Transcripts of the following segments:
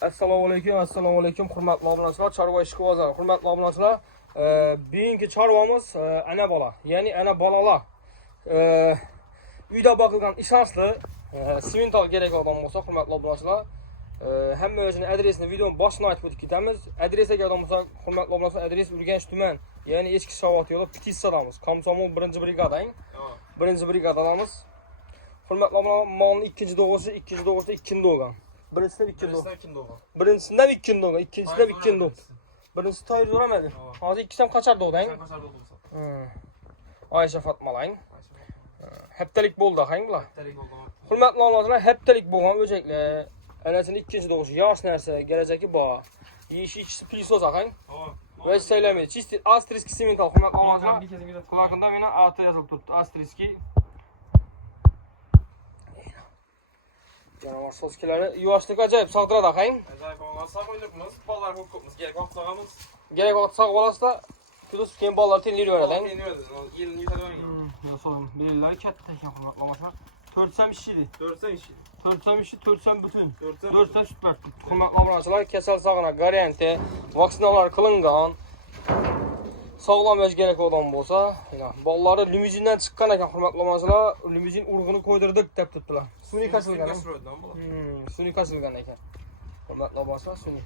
Assalomu alaykum, hurmatli obunachilar, chorva ishqi bozor. Hurmatli obunachilar, bugungi chorvamiz ana bola, ya'ni ana bolalar. Uyda boqilgan ishonchli simental kerak odam bo'lsa, hurmatli obunachilar, hamma o'zini adresini videoning boshida aytib o'tib ketamiz. Adresiga odam bo'lsa, hurmatli obunachilar, adres Urganch tuman, ya'ni Eski Shovot yo'li Pitissadamiz. Komsomol 1-brigadang. 1-brigadadamiz. Hurmatli obunachilar, molning ikkinchi dog'asi, ikkinchi dog'an. Birincisinden ikkinchi doğdu. İkincisinden ikkinchi doğdu. Birincisi tayır duramadı. Hazır ikisem kaçar doğdu. Ayşe Fatmalayın. Heptelik boldu hangi bula? Hürmetli olanlar heptelik bolgan özellikle anasının ikinci doğusu yaş nerse gelecek bağ. Yeşil içisi plisoz akın. Ve söylemeyi. Çisti asteriski simental hürmetli olanlar. Kulakında bana altı yazılı tuttu. Asteriski. Canavar soskileri yuvaşlık acayip sağdıra da kayın. Acayip olan sağ oynayıpmız, ballar kokupmuz, gerek vakti sağımız. Gerek vakti sağ olası da kuduz keyin balları tenleri öğreden. Tenleri öğreden, yelini yutarı oynayın. Ya sorun, bilirleri ketті ekan hurmatlamasına. 400 işiydi. 400 işi. 400 işi, 400 bütün. 400 süper. Hurmatlamasılar kesel sağına garanti, vaksinalar kılıngan. Sağlam öz gerek adam bolsa, balları limuzinden çıkan ekan hurmatlamasılar, limuzin urğunu koydurduk dep tuttular. Suni kaçılgan. Suni kaçılgan ekan. Hurmatlamasılar suni.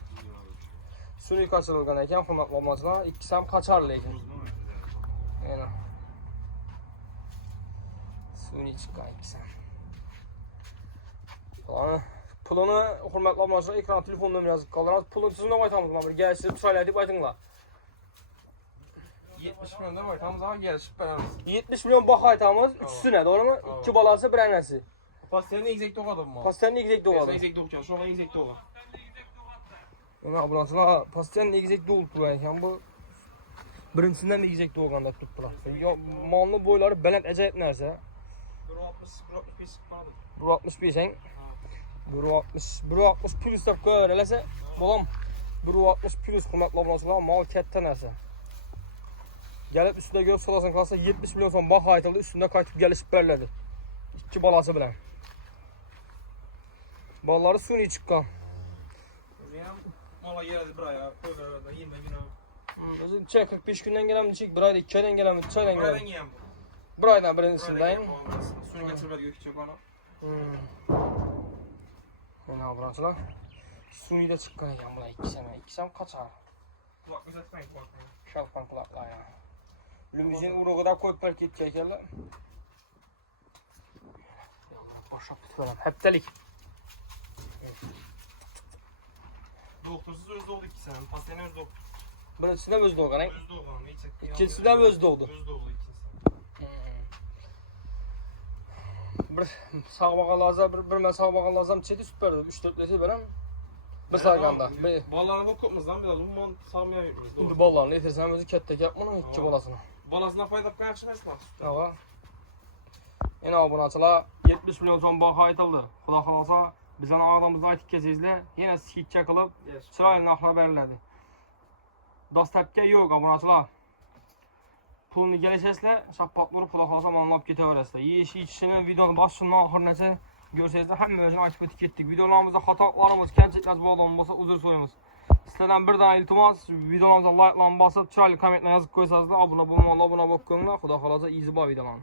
Suni kaçılgan ekan hurmatlamasılar, ikkisam kaçar lekin. Ana. Suni çıkan ikkisam. Pulunu hurmatlamasılar ekran telefon nömrə yazıb qaldıraq. Pulun sizin aytamız bir gəlişib çayla deb aytыңlar. 70 milyon var, tam zaman gelişip beğeniriz. 70 milyon bak aytamız, üçüsüne doğru mu? İki balası bir annesi. Pastanın egzek doğadı mı? Pastanın egzek doğadı. Egzek doğurken, şu an egzek doğadı. Ona ablasılar pastanın egzek doğup durarken bu birincisinden de egzek doğuğanda tuttular. Ya malının boyları belent acayip nerse. 1.65 en. 1.60 plus da görelese bolam 1.60 plus hurmatlı ablasılar mal katta nerse. Gelip üstüne görüp salasın kalsa 70 milyon son bak aytıldı, üstünde kaytıp gelişip berledi. İki balası bilen. Balları suni çıkan. Mala geldi buraya, koylar orada, yiyeyim ben Özüm 45 günden gelen mi çek, bir ayda 2 aydan gelen mi, 3 aydan gelen mi? Buradan yiyeyim bu. Bir aydan birincisinden. Suni getirmedi gökçe bana. Yani ablancılar. Suni de çıkan ekan buna ikisem kaçar. Kulak göz etmeyin kulaklayın. Şalpan kulaklar ya. Limuzin uğruğu da koyup belki çekerler. Boşak tutuyorum. Heptelik. Doktorsuz öz doğdu iki sene. Pastanın öz doğdu. Birincisinden öz doğgan. Öz doğdu. İkincisinden öz doğdu. Öz doğdu ikincisi. Bir sağ bağa lazım, bir mən sağ bağa lazım çedi süperdi. 3-4 litre verəm. Bir sarganda. Ballarını bu kopmazdan biraz umman sağmaya veririz. İndi ballarını yetirsən özü kətdək yapmanın iki balasını. Balasına fayda yaxşı məsələ. Ağa. Yine abunaçılar 70 milyon son bağa aytıldı. Xuda xalasa bizden ağdamızda aytib keçizlə yenə skitçə qılıb çırayla axıra bərilədi. Dastəpkə yox abunaçılar. Pulunu gəlişəslə şapatları xuda xalasa manlap getə verəslə. Yeşi içinin videonun başından axırınəsə görsəysizlər həmmə özünü aytib ötüb getdik. Videolarımızda xatalarımız, kəmçiklər boldan olsa uzur soyumuz. Sizlerden bir tane iltimas, videolarımıza like basıp, çaylı komentlə yazıb qoysanızlar, abuna olmalı, abuna bakın. Xuda xalasa izi var videolarını.